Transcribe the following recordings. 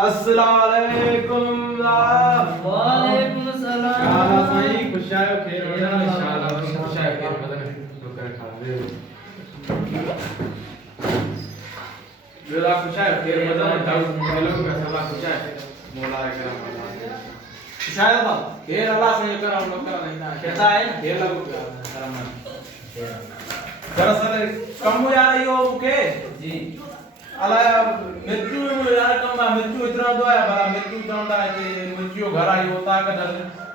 अस्सलामुअलैकुम। वालेकुम सलाम। हाल साईं, खुश आयो? खैर हो ना? इंशाअल्लाह खुश आयो। खैर बदन रुकर खा ले बेला खुश आयो। खैर बदन दाऊ हेलो का सलाह खुश आयो। मौला करम खुश आयो बा। खैर अल्लाह से करम लोग करा नहीं ना कहता है खैर लगो करम दरअसल कम यार यो के जी अला मिर्चू यार कम मिर्चू इतना दो है बड़ा मिर्चू चंदा है मिर्चू घर आई होता का दर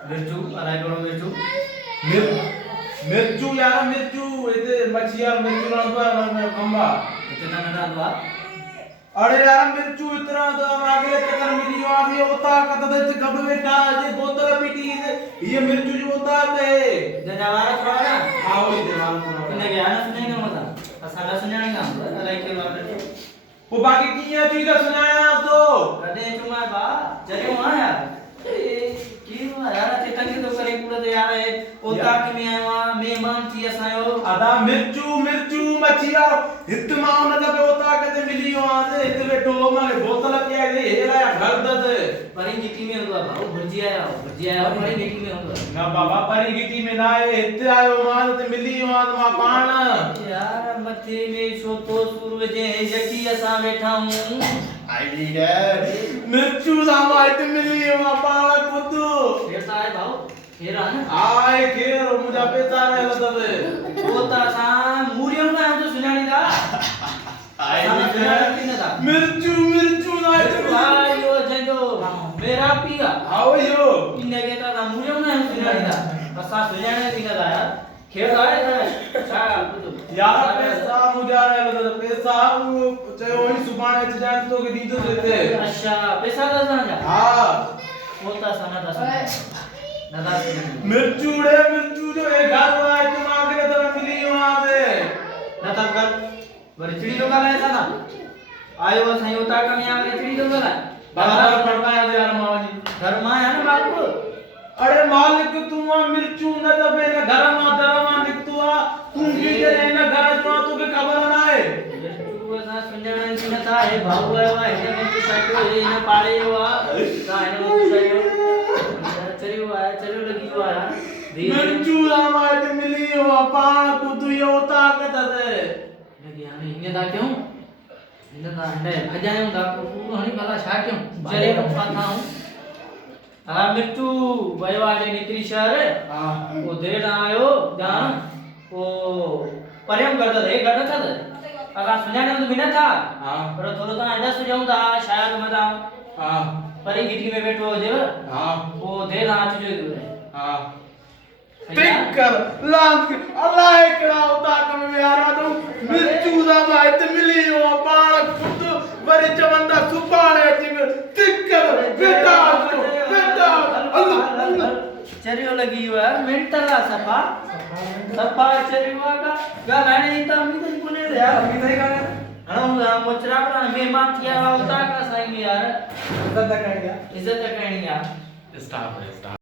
मिर्चू अलाई करो मिर्चू मिर्चू यार मिर्चू इते मछिया मिर्चू ना दो है कम्बा इतना ना दवा अरे यार मिर्चू इतना दो आगे तक मिली आदमी होता का तद कब बेटा ये बोतल पीटी ये मिर्चू जो होता है जवारा थोड़ा ना आओ इधर आओ ने ज्ञान सुने ना मजा असाला सुने ना अलाई के बात वो बाकी की है चीज सुनाया आप तो कदे चुमा बा चले वहां यार की यार चेतन के तो करे पूरा तो यार ओता के में आया मेहमान थी असायो आदा मिर्चू मिर्चू मछिया इतना न दबे होता कदे मिली वहां से इत बेटो मारे बोतल के है हेरा घर दद परी गिटी में होगा भाऊ भुजिया परी गिटी में होगा ना बाबा परी गिटी में ना है इत आयो मार ते मिली वहां मा पाण यार मथे में सो तो सूरज जे जटी असा बैठा हूं आई है मिर्चू सामा इत मिली वहां पाण कुतु ऐसा है भाऊ हेरा ना आए खेर मुझे पैसा नहीं लदद होता सा मूरियम का हम तो सुनानी था आई था मिर्चू मिर्चू ना आयो जंजो मेरा पिया आओ यो इने के था मूरियम ना हम सुनानी था असा सुनाने दिन था यार खेल आए था अच्छा यार पैसा मुझे आ रहा है पैसा चाहे वही सुभान है जान तो के दी तो देते अच्छा पैसा का जा हां होता सना था दादा मिर्चू जो है घर आए तुम आगे तो मिली वहां पे दादा कर बड़ी चिड़ी लोग आए था ना आयो सही होता का में आगे चिड़ी लोग आए बाबा पड़ता है यार मामा जी घर में है ना बापू अरे मालिक तुम मिर्चू न दबे न घर में दरमा निकतुआ तुम की रे न घर में तो के खबर ना है तू ऐसा सुनने दिन था है भाऊ है वा है में साइको है न पाले हुआ ना है वो साइको चलो लगी हुआ है मिर्चू रामायण मिली हुआ पाण कुतु ये होता कहता है लगी हमें इने दा क्यों इने दा अंडे अजाए हूं दा पूरो हणी भला छा क्यों चले तो पाथा हूं हां मिर्चू वयवाड़े निकरी शहर हां वो देर आयो जान वो प्रेम करता थे करता था अगर सुनाने तो बिना था हां पर थोड़ा तो अंडा सुजाऊं था शायद मजा हां परी गिटी में बैठो हो जे हां वो देर आ चुके थे हां पिकर लांग अल्लाह एकड़ा होता कम में आ रहा तो मिर्चू दा माइट मिली हो पाण खुद वरी चवंदा सुपाणे जिम पिकर बेटा अल्लाह चरियो लगी हुआ है मेंटल सफा सफा चरियो का गाने इतना अमी तो कोने यार अमी नहीं गाने अनु मोचरा का मेहमान किया होता का सही में यार इज्जत करनी यार स्टाफ है स्टाफ